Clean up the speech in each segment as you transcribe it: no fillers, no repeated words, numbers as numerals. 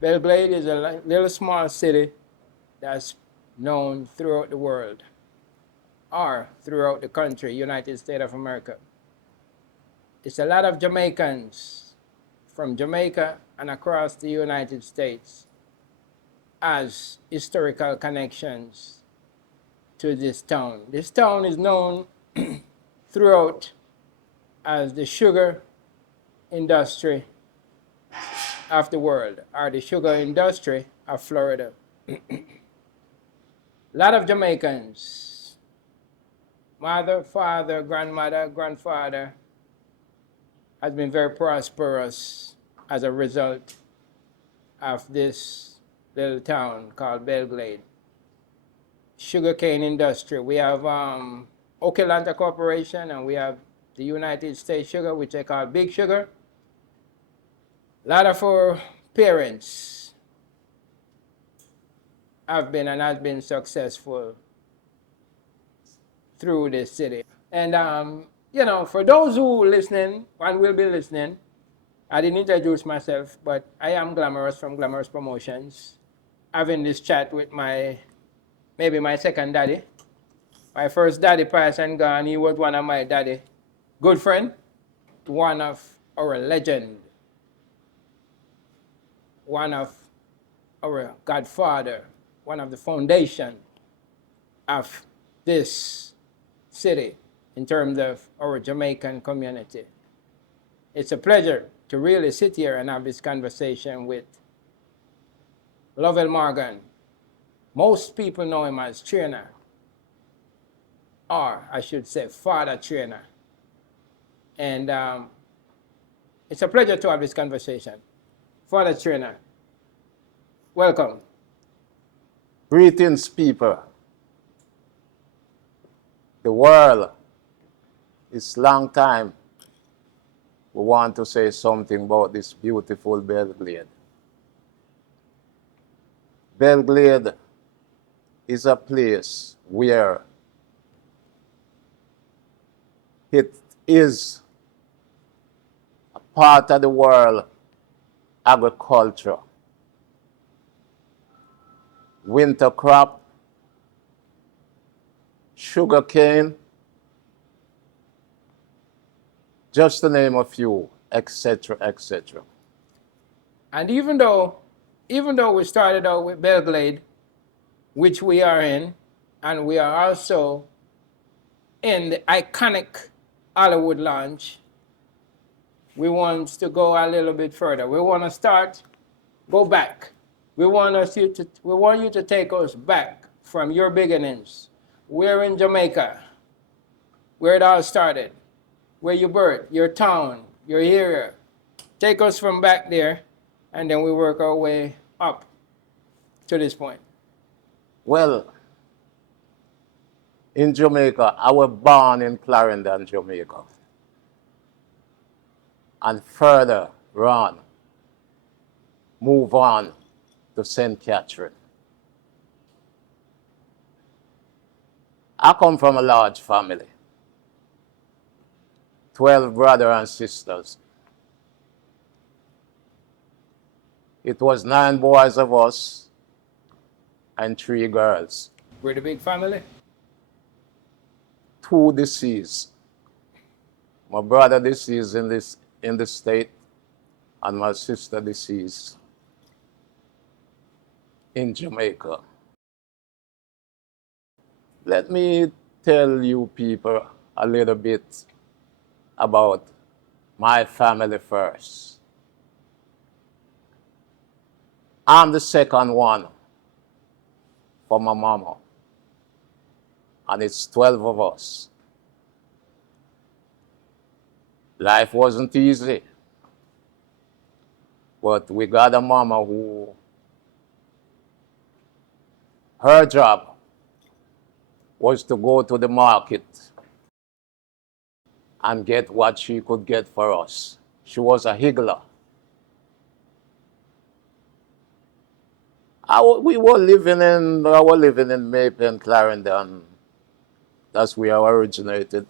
Belle is a little small city that's known throughout the world or throughout the country, United States of America. It's a lot of Jamaicans from Jamaica and across the United States as historical connections to this town. This town is known throughout as the sugar industry of the world, or the sugar industry of Florida. A lot of Jamaicans, mother, father, grandmother, grandfather, has been very prosperous as a result of this little town called Belle. Sugarcane industry. We have Okalanta Corporation, and we have the United States Sugar, which they call Big Sugar. A lot of our parents have been and has been successful through this city. And for those who listening and will be listening, I didn't introduce myself, but I am Glamoros from Glamoros Promotions. Having this chat with maybe my second daddy. My first daddy passed and gone. He was one of my daddy good friend, one of our legend, one of our godfather, one of the foundation of this city in terms of our Jamaican community. It's a pleasure to really sit here and have this conversation with Lovell Morgan. Most people know him as Trainer, or I should say Father Trainer. And it's a pleasure to have this conversation. Father Trainer, welcome. Greetings, people. The world is long time. We want to say something about this beautiful Belgrade. Belgrade is a place where it is a part of the world agriculture. Winter crop, sugar cane, just to name a few, etc., etc. And even though we started out with Belgrade, which we are in, and we are also in the iconic Hollywood Lounge, we want to go a little bit further. We want to go back. We want you to take us back from your beginnings. We're in Jamaica, where it all started, where you birthed, your town, your area. Take us from back there, and then we work our way up to this point. Well, in Jamaica, I was born in Clarendon, Jamaica. And further on, move on to St. Catherine. I come from a large family, 12 brothers and sisters. It was 9 boys of us and 3 girls. We're the big family. 2 deceased. My brother deceased in the state, and my sister deceased in Jamaica. Let me tell you people a little bit about my family first. I'm the second one for my mama, and it's 12 of us. Life wasn't easy, but we got a mama who, her job was to go to the market and get what she could get for us. She was a higgler. We were living in Maypen, Clarendon. That's where I originated.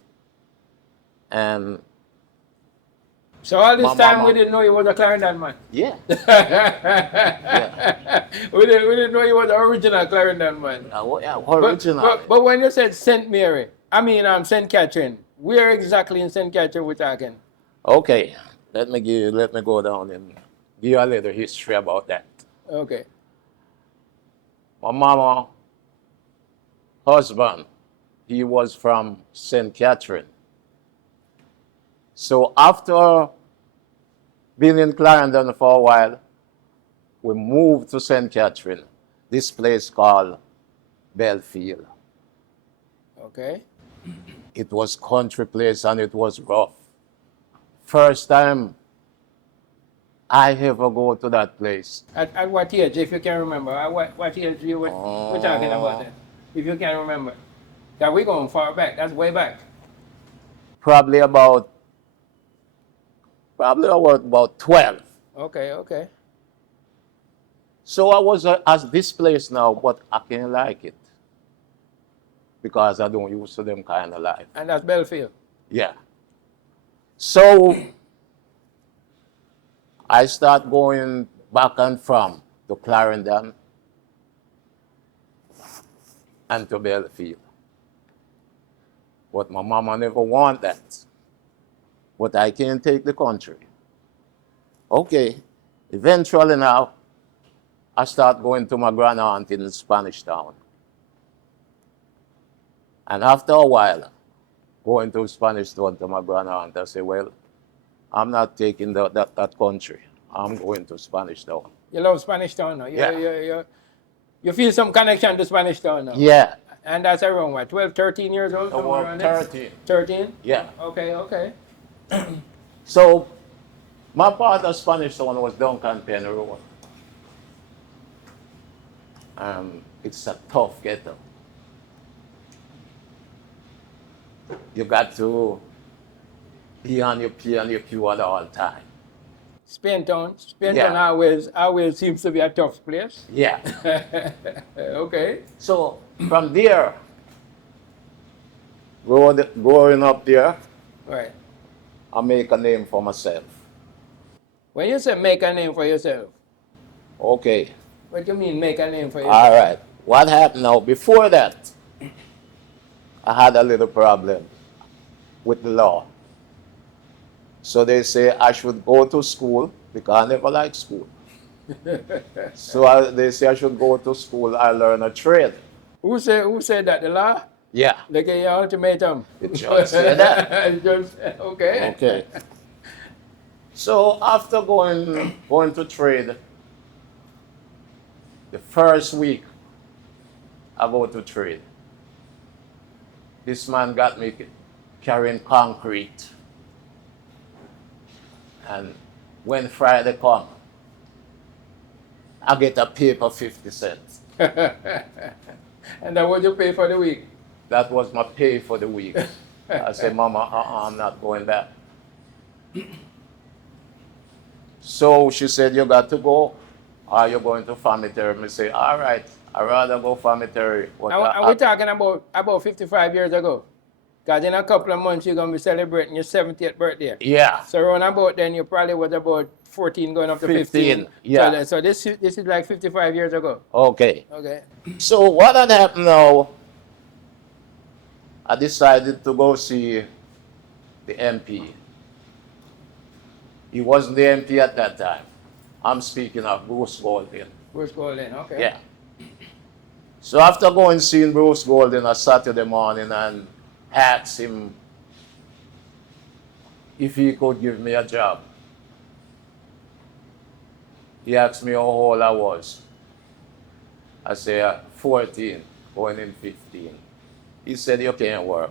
And So all this My time mama- we didn't know you was a Clarendon man. Yeah. we didn't know you was the original Clarendon man. Yeah, But, original. but when you said St. Mary, I mean St. Catherine, where exactly in St. Catherine we're talking? Okay, let me go down and give you a little history about that. Okay. My mama husband, he was from St. Catherine. So after being in Clarendon for a while, we moved to St. Catherine, this place called Belle. Okay. It was country place and it was rough. First time I ever go to that place. At what age, if you can remember? At what age you we're talking about that? If you can remember. That we're going far back. That's way back. Probably about 12. Okay, okay. So I was at this place now, but I can't like it because I don't used to them kind of life. And that's Belfield. Yeah. So I start going back and from to Clarendon and to Belfield. But my mama never want that. But I can't take the country. Okay. Eventually now, I start going to my grandaunt in Spanish Town. And after a while, going to Spanish Town to my grandaunt, I say, well, I'm not taking that country. I'm going to Spanish Town. You love Spanish Town now. Yeah. You feel some connection to Spanish Town now. Yeah. And that's around what, 12, 13 years old? About Around there? 13. 13? Yeah. Okay, okay. So my part of Spanish Town was Duncan Pen Road. It's a tough ghetto. You got to be on your P and your Q at all time. Spain Town Yeah. always seems to be a tough place. Yeah. Okay. So from there, growing up there, Right. I make a name for myself. When you say make a name for yourself, Okay. what do you mean make a name for yourself? All right. What happened now? Before that, I had a little problem with the law. So they say I should go to school because I never liked school. So they say I should go to school and learn a trade. Who said that? The law? Yeah. They gave you an ultimatum. The judge said that. Okay. Okay. So after going to trade, the first week I go to trade. This man got me carrying concrete. And when Friday come, I get a paper 50 cents. And that what you pay for the week? That was my pay for the week. I said, Mama, I'm not going back. So she said, you got to go, or you're going to family. I say, all right, I'd rather go family. And we're talking about 55 years ago. Because in a couple of months, you're going to be celebrating your 70th birthday. Yeah. So around about then, you probably was about 14 going up to 15. Yeah. So this is like 55 years ago. Okay. Okay. So what had happened now, I decided to go see the MP. He wasn't the MP at that time. I'm speaking of Bruce Golding. Bruce Golding, okay. Yeah. So after going seeing Bruce Golding on Saturday morning and asked him if he could give me a job. He asked me how old I was. I said 14, going in 15. He said, you can't work.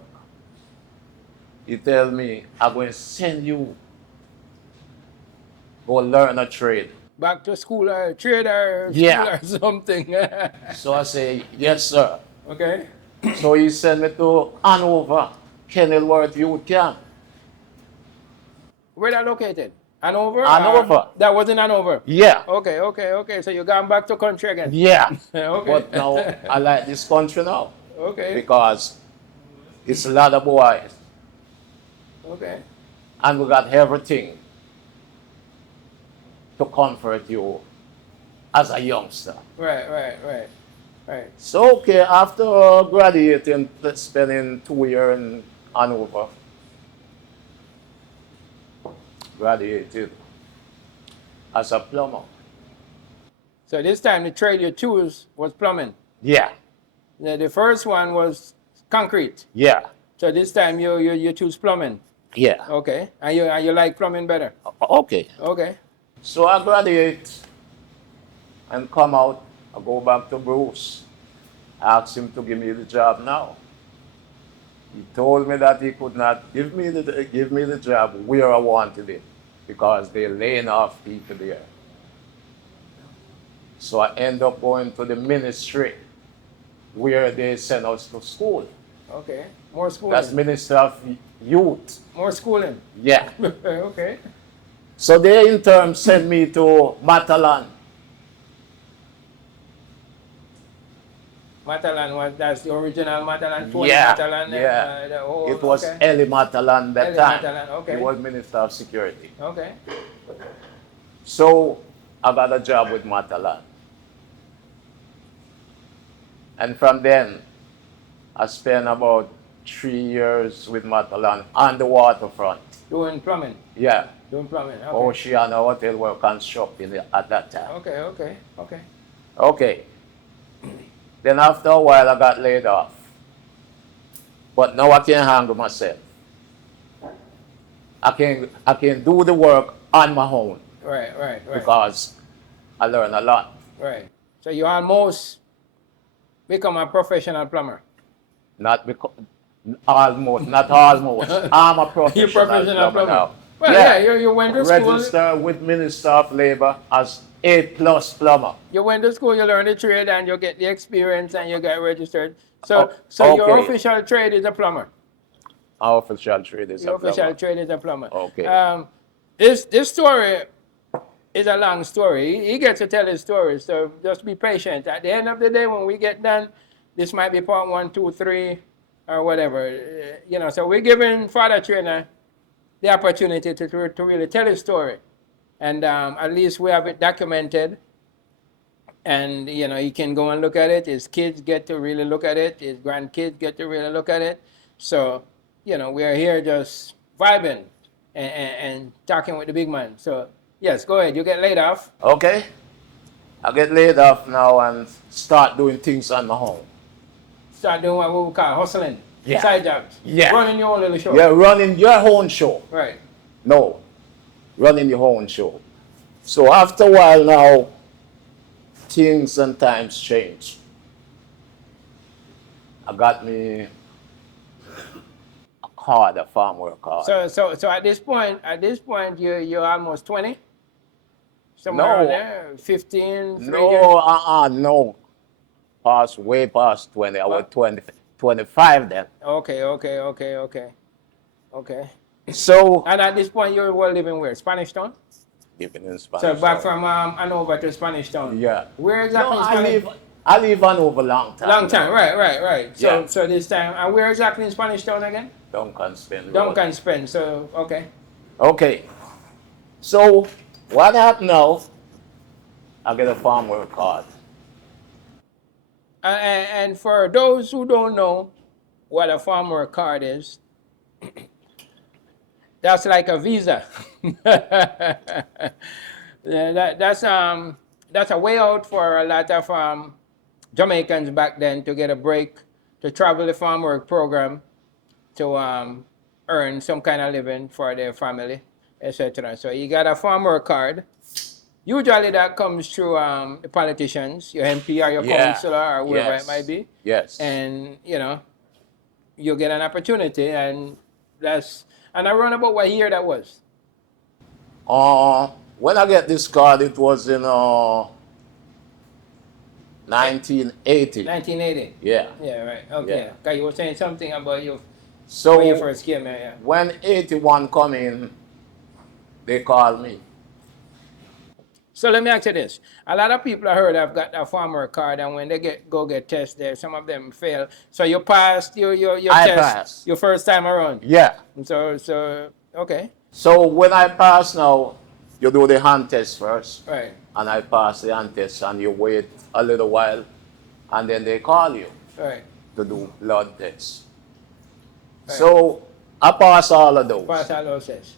He told me, I'm going to send you go learn a trade. Back to school or trade or Yeah. school or something. So I say, yes, sir. Okay. So he sent me to Hanover, Kenilworth Youth Camp. Where that located? Hanover? Hanover. That was in Hanover? Yeah. Okay. So you gone back to country again? Yeah. Okay. But now I like this country now Okay. because it's a lot of boys Okay. and we got everything. to comfort you as a youngster. Right. So, okay, after graduating, spending 2 years in Hanover, graduated as a plumber. So this time the trade you choose was plumbing. Yeah, The first one was concrete. yeah, So this time you choose plumbing. yeah. Okay. And you like plumbing better. Okay. Okay. So I graduate and come out. I go back to Bruce. I asked him to give me the job now. He told me that he could not give me the job where I wanted it because they're laying off people there. So I end up going to the ministry where they send us to school. Okay. More schooling. That's Minister of Youth. More schooling. Yeah. Okay. So they in turn sent me to Matalan. Matalan that's the original Matalan. Tony Yeah, Matalan. yeah. The whole, It was okay. Eli Matalan that Eli time. Matalan, okay. He was Minister of Security. Okay. So I got a job with Matalan. And from then, I spent about 3 years with Matalan on the waterfront. Doing plumbing. Yeah. Doing plumbing. Okay. Oceana Hotel were constructing at that time. Okay. Okay. Then after a while, I got laid off. But now I can handle myself. I can do the work on my own. Right. Because I learned a lot. Right. So you almost become a professional plumber. Not almost. I'm a professional, You're professional plumber. now. Well, yeah, you went to school. Registered with Minister of Labor as A+ plumber. You went to school, you learn the trade, and you get the experience, and you get registered. So okay. Your official trade is a plumber. Our official trade is Your a plumber. official trade is a plumber. Okay. This story is a long story. He gets to tell his story, so just be patient. At the end of the day, when we get done, this might be part 1, 2, 3, or whatever. So we're giving Father Trainer the opportunity to really tell his story. And at least we have it documented. And, he can go and look at it. His kids get to really look at it. His grandkids get to really look at it. So, we are here just vibing and talking with the big man. So, yes, go ahead. You get laid off. Okay. I get laid off now and start doing things on my own. Start doing what we call hustling. Yeah. Side jobs. Yeah. Running your own little show. Yeah, running your own show. Right. No, running your own show. So after a while now, things and times change. I got me a card, a farm work card. So at this point, you're almost 20. Somewhere No. around there, 15. 3 years? No. Way past 20. I was 25 then. Okay. So And at this point, you were living where? Spanish Town? living in Spanish. So back Town. from Hanover to Spanish Town. Yeah. Where exactly No, in Spanish? I live on over long time. Long time, right. Yeah. So this time, and where exactly in Spanish Town again? Duncan Spend. Duncan Spend. So okay. Okay. So what happened now? I get a farm work card. And for those who don't know what a farmer card is, that's like a visa. Yeah, that's a way out for a lot of Jamaicans back then to get a break, to travel the farm work program, to earn some kind of living for their family, etc. So you got a farm work card. Usually that comes through the politicians, your MP or your councillor or whoever it might be. Yes. And, you get an opportunity, and around about what year that was? When I get this card, it was in 1980. 1980. Yeah. Yeah, right. Okay. Yeah. Because you were saying something about when So you first came here. Yeah. when 81 come in, they called me. So let me ask you this. A lot of people I heard have got a farmer card, and when they get tested, some of them fail. So you passed your I test passed. your first time around. Yeah. So okay. So when I pass now, you do the hand test first. Right. And I pass the hand test, and you wait a little while, and then they call you Right. to do blood tests. Right. So I pass all of those. Pass all those tests.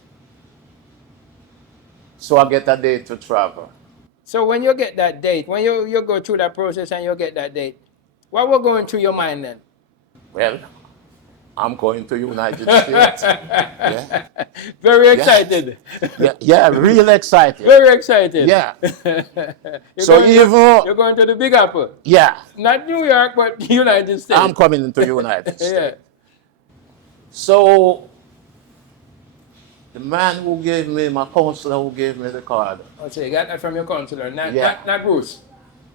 So I get a date to travel. So when you get that date, when you go through that process and you get that date, what was going through your mind then? Well, I'm going to United States. Yeah. Very excited. Yeah, real excited. Very excited. Yeah. You're So going you're going to the Big Apple. Yeah, Not New York, but United States. I'm coming into United States. Yeah. So the man who gave me, my counselor who gave me the card, Oh, so you got that from your counselor, not, Yeah. not Bruce.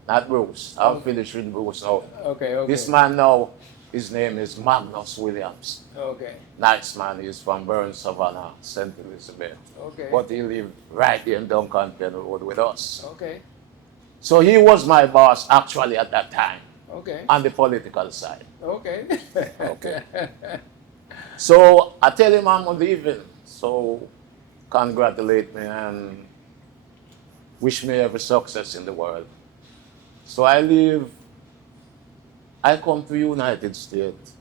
not Bruce. I'll finish with Bruce now. Okay, okay. This man now, his name is Magnus Williams. Okay, Nice man. He's from Burn Savannah, St. Elizabeth. okay. But he lived right here in Duncan Road with us. Okay, So he was my boss actually at that time okay, on the political side. okay. Okay. So I tell him I'm leaving. So congratulate me and wish me every success in the world. So I leave. I come to United States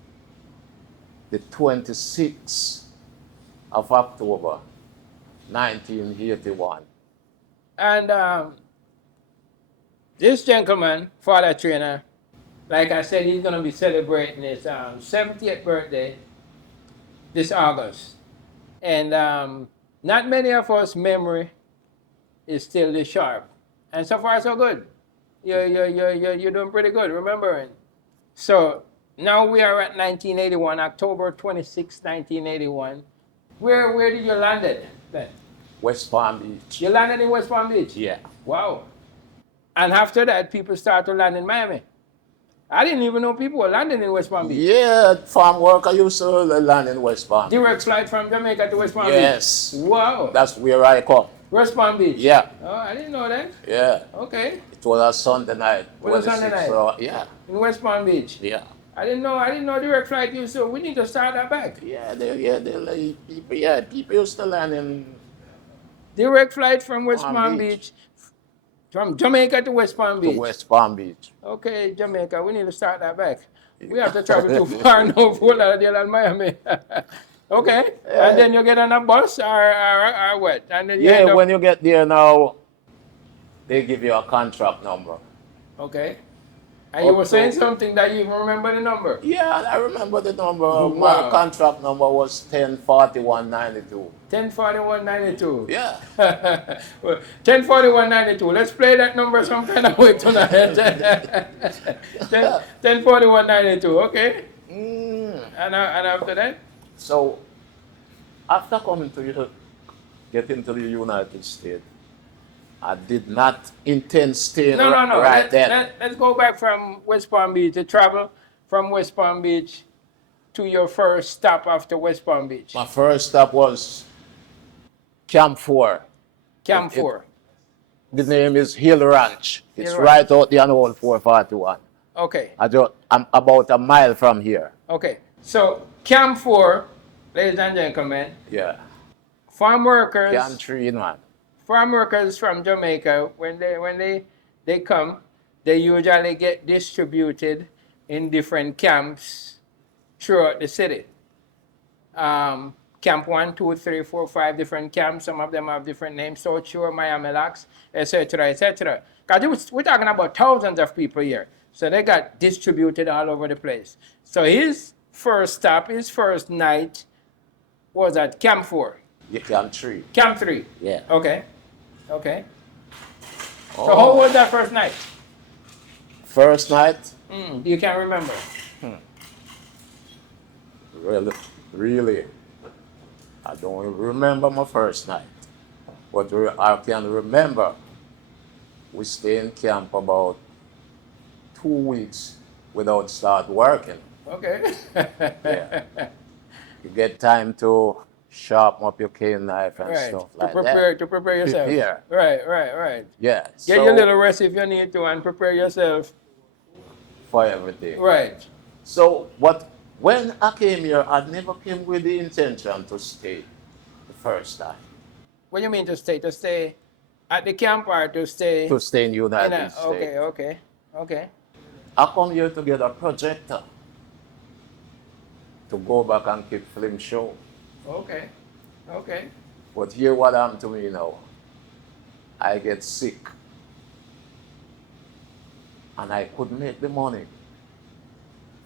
the 26th of October, 1981. And this gentleman, Father Trainer, like I said, he's going to be celebrating his 70th birthday this August. And not many of us memory is still this sharp. And so far, so good. You're doing pretty good, remembering. So now we are at 1981, October 26, 1981. Where did you land then? West Palm Beach. You landed in West Palm Beach? Yeah. Wow. And after that, people start to land in Miami. I didn't even know people were landing in West Palm Beach. Yeah, farm worker used to land in West Palm Beach. Direct flight from Jamaica to West Palm Yes. Beach? Wow. That's where I come. West Palm Beach? Yeah. Oh, I didn't know that. Yeah. Okay. It was a Sunday night. Was a Sunday 26th, night? so, yeah. In West Palm Beach? Yeah. I didn't know direct flight used to. We need to start that back. People used to land in Direct flight from West Palm Palm Beach. Beach. From Jamaica to West Palm Beach. to West Palm Beach. Okay, Jamaica, we need to start that back. We have to travel too far now for Lauderdale and Miami. Okay, and then you get on a bus or what? And then you end Yeah, up- when you get there now, they give you a contract number. Okay. And you were Up saying to- something that you even remember the number. Yeah, I remember the number. Wow. My contract number was 104192. 104192. Yeah. 104192. Let's play that number some kind of way tonight. 104192. Okay. And after that? So, after coming to get into the United States, I did not intend staying No. right there. Let's go back from West Palm Beach to travel from West Palm Beach to your first stop after West Palm Beach. My first stop was Camp 4. Camp 4. The name is Hill Ranch. It's Hill right out there on old 441. Okay. I'm about a mile from here. Okay. So Camp 4, ladies and gentlemen, Yeah. farm workers. Camp 3, man. Farm workers from Jamaica, when they come, they usually get distributed in different camps throughout the city. Camp 1, 2, 3, 4, 5 different camps. Some of them have different names, South Shore, Miami Locks, etc., etc. Because we're talking about thousands of people here. So they got distributed all over the place. So his first stop, his first night was at Camp 4. Yeah, Camp 3. Camp 3. Yeah. Okay. Okay. Oh. So how was that first night? First night? You can't remember. Really, I don't remember my first night. But I can remember we stayed in camp about 2 weeks without start working. Okay. Yeah. You get time to sharpen up your cane knife and Right. stuff To like prepare that. to prepare yourself. Prepare. Right. Yeah. Get your little rest if you need to and prepare yourself. for everything. Right. So, but when I came here, I never came with the intention to stay the first time. What do you mean to stay? To stay At the camp or to stay to stay in in United a, States. okay. I come here to get a projector to go back and keep film show. Okay. Okay. But here what happened to me now. I get sick and I couldn't make the money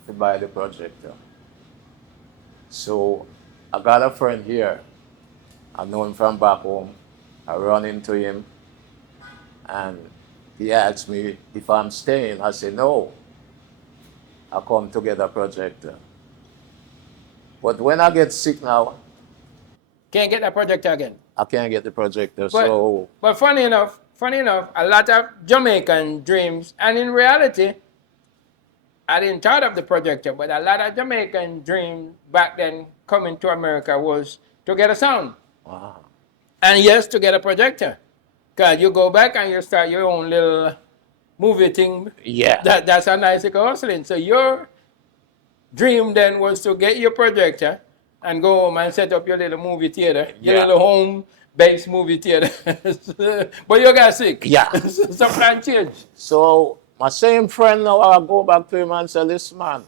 to buy the projector. So I got a friend here. I know him from back home. I run into him and he asked me if I'm staying. I said, no, I come to get a projector. But when I get sick now, Can't get that projector again. I can't get the projector. But So but funny enough, a lot of Jamaican dreams, and in reality, I didn't thought of the projector, but a lot of Jamaican dream back then coming to America was to get a sound. wow. And yes, to get a projector. Cause you go back and you start your own little movie thing. Yeah. That's a nice little hustling. So your dream then was to get your projector and go home and set up your little movie theater, your Yeah. little home-based movie theater. But you got sick. Yeah. So plan change. So my same friend now, I go back to him and say, listen, man,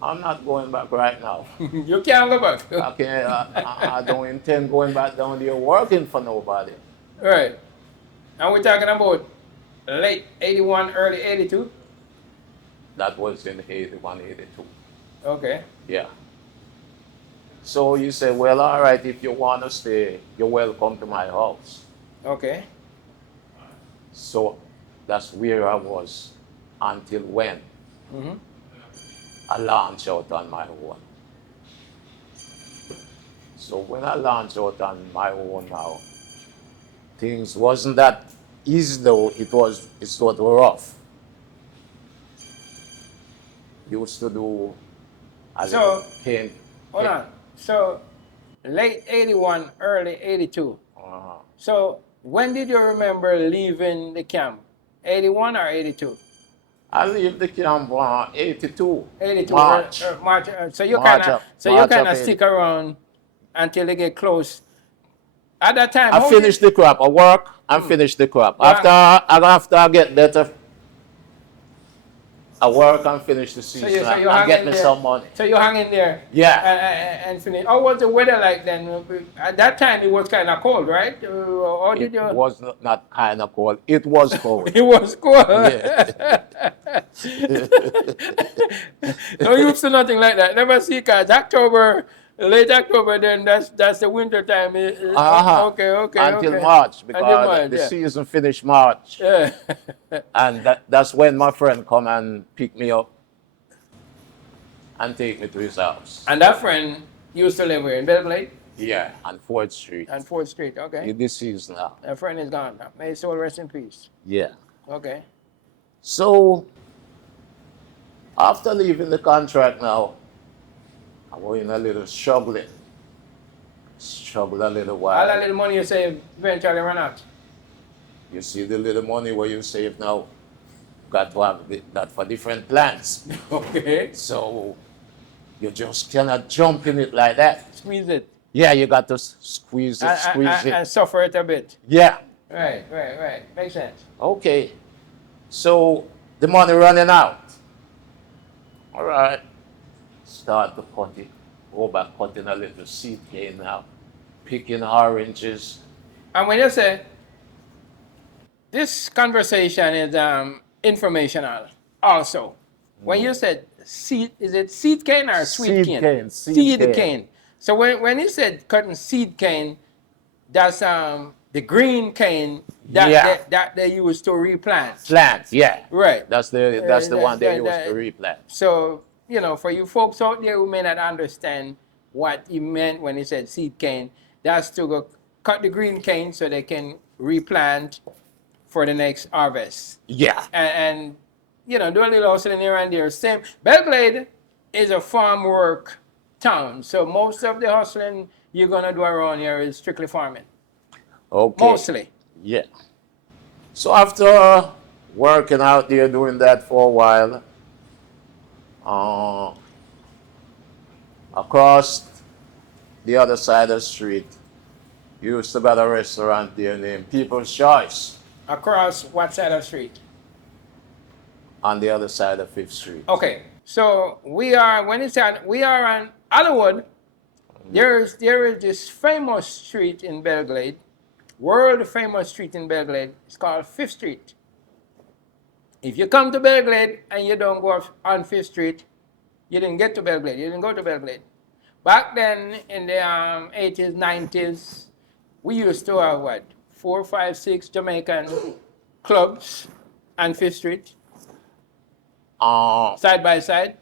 I'm not going back right now. You can't go back. I can't. I don't intend going back down there working for nobody. Right. And we're talking about late 81, early 82. That was in 81, 82. Okay. Yeah. So you say, well, all right, if you want to stay, you're welcome to my house. Okay. So that's where I was until when Mm-hmm. I launched out on my own. So when I launched out on my own now, things wasn't that easy though. It's sort of rough. Used to do a So, little paint. Hold on. So late 81, early 82. So when did you remember leaving the camp? 81 or 82? I leave the camp 82. 82. March. March. So you March kind of- of March of stick around until they get close. At that time, I finished the crop. I work and finish the crop. Yeah. After I get better, I work and finish the season and get me some money. So you hang in there. Yeah. And finish. How was the weather like then? At that time, it was kind of cold, right? Or did It you? was not kind of cold. It was cold. It was cold. Yeah. No use to nothing like that. Never see cause October, late October, then that's the winter time. Okay. Until March, because Until March, the yeah. season finished March. Yeah. And that's when my friend come and pick me up and take me to his house. And that friend used to live here in Belle, Yeah, on 4th Street. on 4th Street. Okay. This season now. That friend is gone. May his soul rest in peace. Yeah. Okay. So, after leaving the contract now, I was in a little struggling. Struggle a little All while. that little money you save eventually run out. You see the little money where you save now, got to have that for different plans. Okay. So, you just cannot jump in it like that. Squeeze it. Yeah, you got to squeeze it, And suffer it a bit. Yeah. Right. Makes sense. Okay. So, the money running out. All right. Start to cut it. Go back cutting a little seed cane now. Picking oranges. And when you say this conversation is informational also. When you said seed, is it seed cane or sweet Seed cane? cane, seed Seed cane. So when you said cutting seed cane, that's the green cane that they use to replant. Plant, yeah. Right. That's the one they use to replant. So, for you folks out there who may not understand what he meant when he said seed cane, that's to go cut the green cane so they can replant for the next harvest. Yeah. And do a little hustling here and there. Same. Belgrade is a farm work town, so most of the hustling you're gonna do around here is strictly farming. Okay. Mostly. Yeah. So after working out there doing that for a while, across the other side of the street, You used to got a restaurant there named People's Choice Across what side of street? on the other side of Fifth Street. Okay, so we are we are on Hollywood. There is this famous street in Belgrade, world famous street in Belgrade. It's called Fifth Street. If you come to Belgrade and you don't go on Fifth Street, you didn't get to Belgrade. You didn't go to Belgrade. Back then, in the 80s, 90s, we used to have what, 4, 5, 6 Jamaican clubs on Fifth Street, Uh, side by side.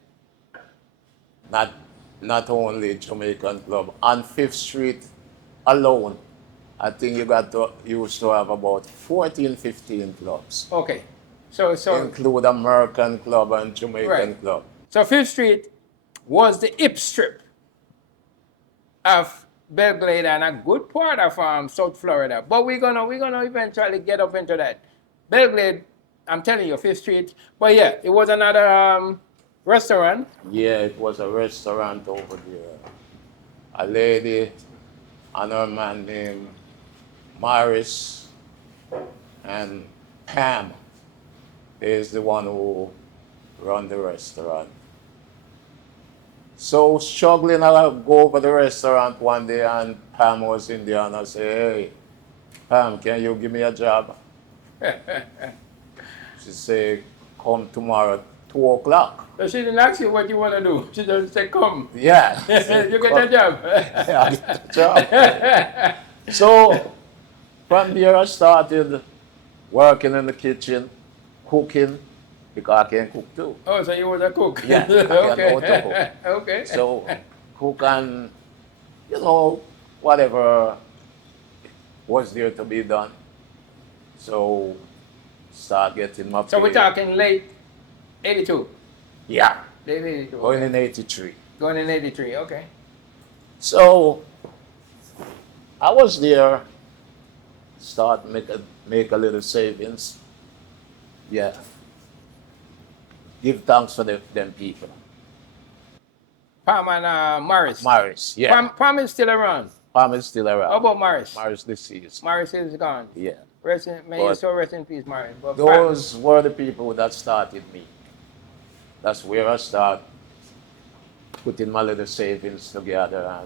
not not only Jamaican club on Fifth Street alone. I think you used to have about 14, 15 clubs, Okay, so include American club and Jamaican Right. club. so Fifth Street was the hip strip of Belgrade and a good part of South Florida. But we're gonna eventually get up into that. Belgrade, I'm telling you, Fifth Street. But yeah, it was another restaurant. Yeah, it was a restaurant over there. A lady and her man named Morris and Pam is the one who run the restaurant. So struggling, I go over the restaurant one day and Pam was in there and I say, hey, Pam, can you give me a job? She say, come tomorrow, 2 o'clock. So she didn't ask you what you want to do. She just said, come. Yeah. You get a job. Yeah, I get a job. So from there I started working in the kitchen, cooking, because I can cook too. Oh, so you was a cook. Yeah, I can Okay. know to cook. Okay. So cook and, whatever was there to be done. So start getting my So we're pay. talking late 82. Yeah, Late 82. going in 83. Going in 83, okay. So I was there, start make a little savings. Yeah. Give thanks for them people. Pam and Morris. Morris, yeah. Pam is still around. Pam is still around. How about Morris? Morris deceased. Morris is gone. Yeah. May your But soul rest in peace, Morris. But those were the people that started me. That's where I start putting my little savings together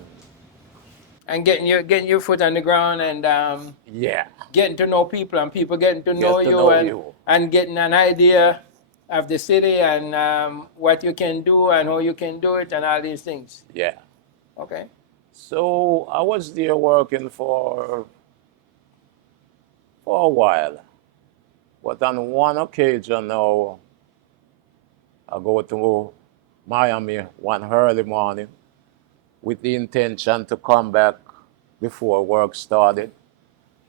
and getting your foot on the ground and yeah. getting to know people and people getting to Get know to you know and you. and getting an idea of the city and what you can do and how you can do it and all these things. Yeah. Okay. So I was there working for a while. But on one occasion now, I go to Miami one early morning with the intention to come back before work started.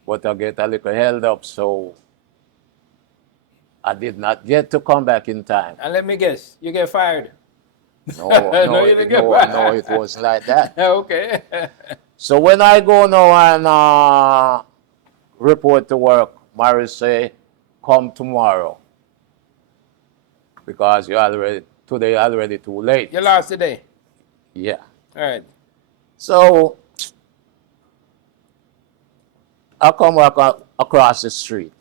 But I get a little held up, so I did not get to come back in time. And let me guess, you get fired. No, No, you didn't get fired. no, it wasn't like that. Okay. So when I go now and report to work, Morris say, come tomorrow. Because today already too late. You lost the day. Yeah. All right. So I come back across the street.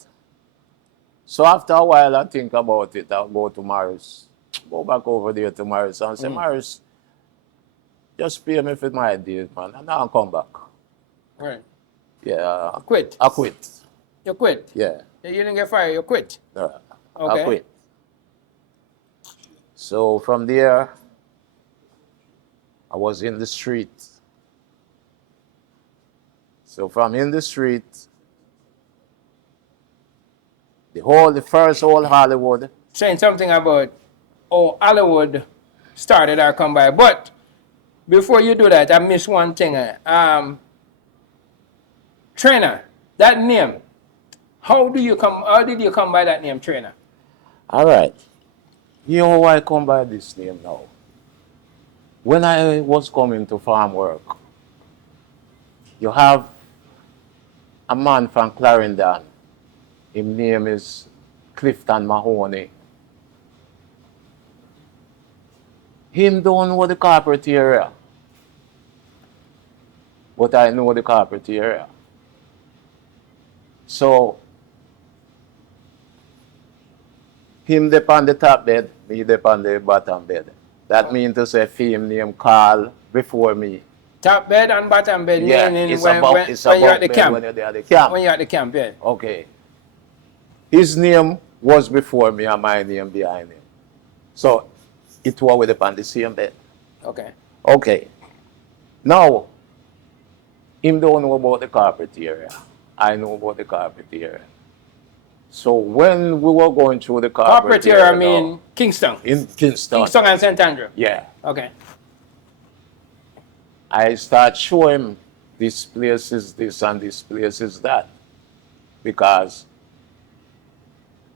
So after a while I think about it, I'll go to Morris. Go back over there to Morris and say, Morris, just pay me for my deal, man. And I'll come back. All right. Yeah. Quit. I quit. You quit. Yeah. You didn't get fired, you quit. I Okay. quit. So from there, I was in the street. So from in the street, the first whole Hollywood. Saying something about Hollywood started our come by. But before you do that, I missed one thing. Trainer, that name. How did you come by that name, Trainer? All right. You know why I come by this name now? When I was coming to farm work, you have a man from Clarendon. His name is Clifton Mahoney. Him don't know the corporate area. But I know the corporate area. So him dep on the top bed, me dep on the bottom bed. That means to say him name call before me. Top bed and bottom bed, Yeah, meaning it's when, about when you're at the bed camp. when you're there at the camp. When you're at the camp, yeah. Okay. His name was before me and my name behind him. So it was with upon the same bed. Okay. Okay. Now, him don't know about the carpet area. I know about the carpet area. So when we were going through the carpet Corporate area, I now, mean Kingston. in Kingston, Kingston and St. Andrew. yeah, Okay. I start showing this place is this and this place is that. Because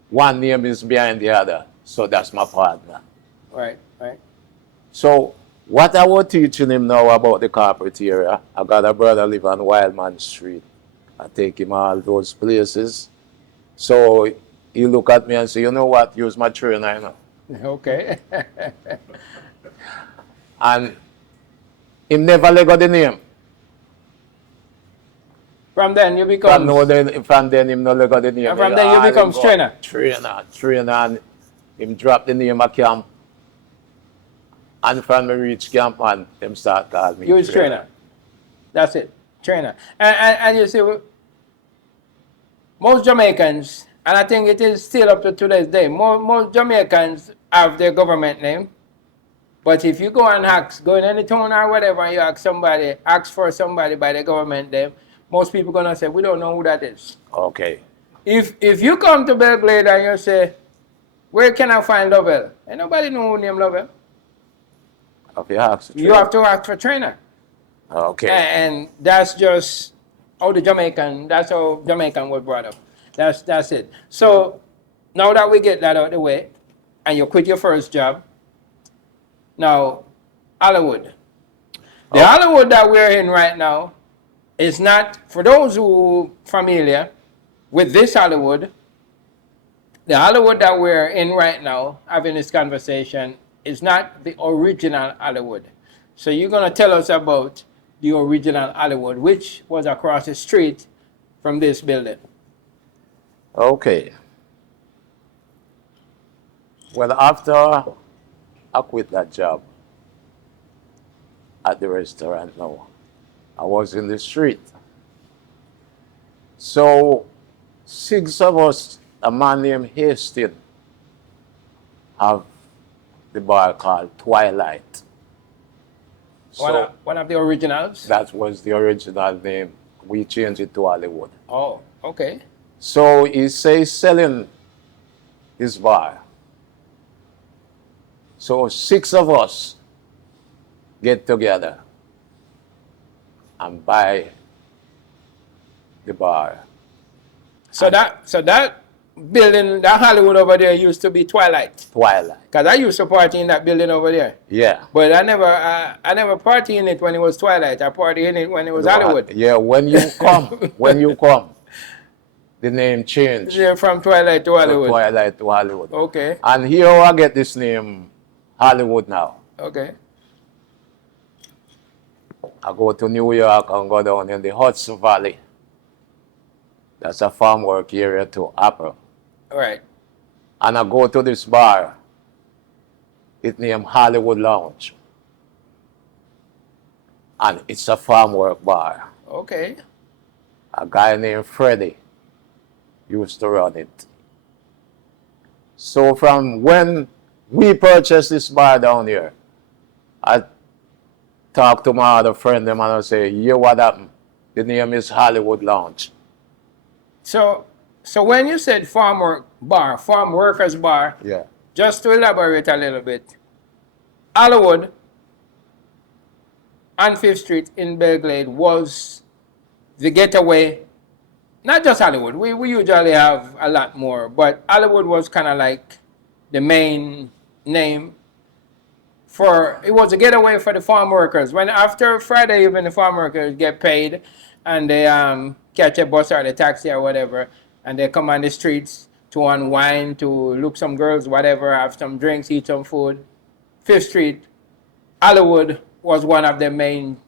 one name is behind the other. So that's my partner. Right, right. So what I was teaching him now about the corporate area, I got a brother live on Wildman Street. I take him all those places. So he look at me and say, you know what, use my trainer, you know. Okay. And he never let go the name. From then you become. From then him no let go the name. And from then you become trainer. Trainer, and him drop the name of camp. And from me reach camp and them start calling me You is trainer. That's it. Trainer. And you see, most Jamaicans, and I think it is still up to today's day, most Jamaicans have their government name. But if you go and go in any town or whatever, and you ask for somebody by the government name, most people gonna say, we don't know who that is. Okay. If you come to Belgrade and you say, where can I find Lovell? And nobody know who name Lovell. You have to ask for trainer. Okay. And that's just that's how Jamaican was brought up. That's it. So now that we get that out of the way, and you quit your first job, now Hollywood. The Hollywood that we're in right now is not, for those who familiar with this Hollywood, the Hollywood that we're in right now, having this conversation, is not the original Hollywood. So you're going to tell us about the original Hollywood, which was across the street from this building. Okay. Well, after I quit that job at the restaurant now, I was in the street. So 6 of us, a man named Hastings, have the bar called Twilight. So one of the originals? that was the original name. We changed it to Hollywood. Oh, okay. So he says selling his bar. So 6 of us get together and buy the bar. So that building, that Hollywood over there used to be Twilight. Twilight. Because I used to party in that building over there. Yeah. But I never party in it when it was Twilight. I party in it when it was Hollywood. Yeah, when you come, the name changed. Yeah, from Twilight to Hollywood. Twilight to Hollywood. Okay. And here I get this name, Hollywood now. Okay. I go to New York and go down in the Hudson Valley. That's a farm work area to Upper. Right. And I go to this bar. It's named Hollywood Lounge. And it's a farm work bar. Okay. A guy named Freddie used to run it. So from when we purchased this bar down here, I talked to my other friend and I say, yeah, what happened? The name is Hollywood Lounge. So when you said farm workers bar, Yeah. just to elaborate a little bit, Hollywood on 5th Street in Belgrade was the getaway. Not just Hollywood, we usually have a lot more, but Hollywood was kind of like the main name it was a getaway for the farm workers. When after Friday evening, the farm workers get paid and they catch a bus or a taxi or whatever, and they come on the streets to unwind, to look some girls, whatever, have some drinks, eat some food. 5th Street, Hollywood was one of the main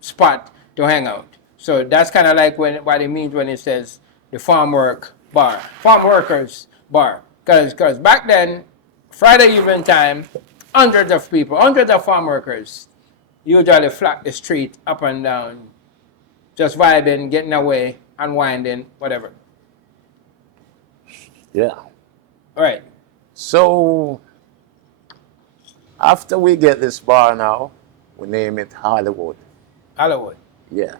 spot to hang out. So that's kind of like what it means when it says the farm workers bar. Because back then, Friday evening time, hundreds of people, hundreds of farm workers usually flock the street up and down, just vibing, getting away, unwinding, whatever. Yeah. Right. So after we get this bar now, we name it Hollywood. Hollywood. Yeah.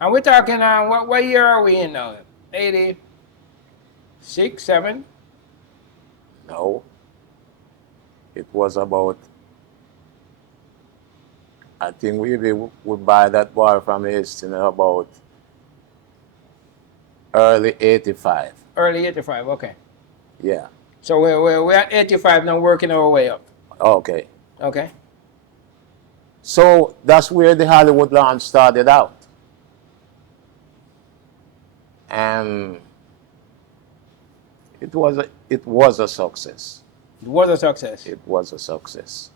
And we're talking, what year are we in now? 86, 7? No. It was about, I think we would buy that bar from Houston about early 85. Early 85, okay. Yeah. So we're at 85 now, working our way up. Okay. Okay. So that's where the Hollywood Lounge started out. And it was a success. It was a success. It was a success.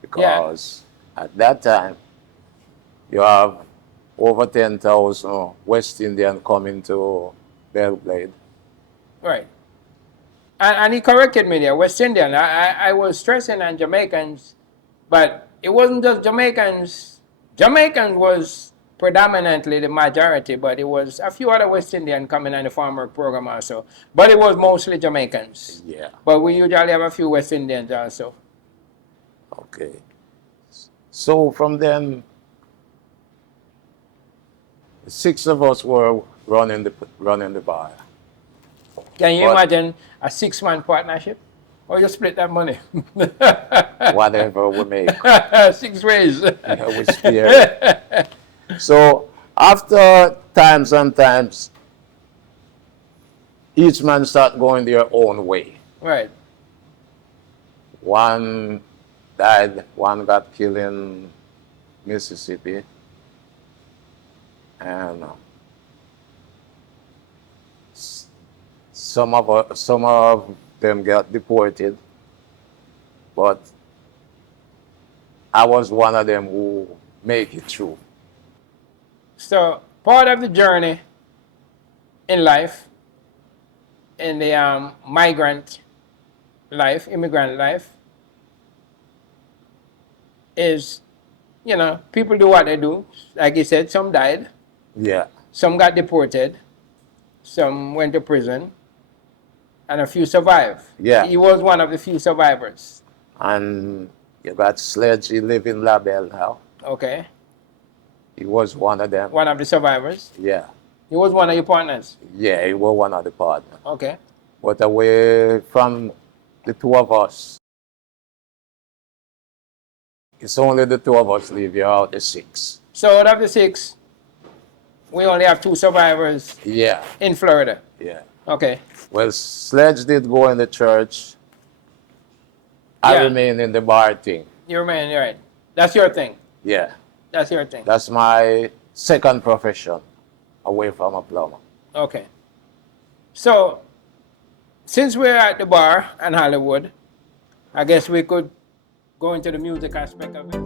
Because at that time, you have over 10,000 West Indian coming to Belle. Right. And he corrected me there, West Indian. I was stressing on Jamaicans, but it wasn't just Jamaicans. Jamaicans was predominantly the majority, but it was a few other West Indian coming on the farm work program also. But it was mostly Jamaicans. Yeah. But we usually have a few West Indians also. Okay. So from then, 6 of us were running the bar. Can you But- imagine a 6-man partnership? Or you split that money? Whatever we make, 6 ways. we spare. So after times and times, each man start going their own way. Right. One died, one got killed in Mississippi, and some of them got deported, but I was one of them who make it through. So part of the journey in life, in the migrant life, immigrant life, is, people do what they do. Like you said, some died, Yeah, some got deported, some went to prison, and a few survived. Yeah. He was one of the few survivors. and you got Sledge, he live in La Belle now. Okay. He was one of them. One of the survivors. Yeah, He was one of your partners. yeah, he was one of the partners. Okay. But away from the 2 of us, it's only the 2 of us leave. You're out the 6. So out of the 6, we only have 2 survivors Yeah, in Florida. yeah. Okay. Well, Sledge did go in the church. I Yeah. remain in the bar thing. You're man, you're right. That's your thing. Yeah, That's your thing. that's my second profession away from a plumber. Okay. So, since we're at the bar in Hollywood, I guess we could go into the music aspect of it.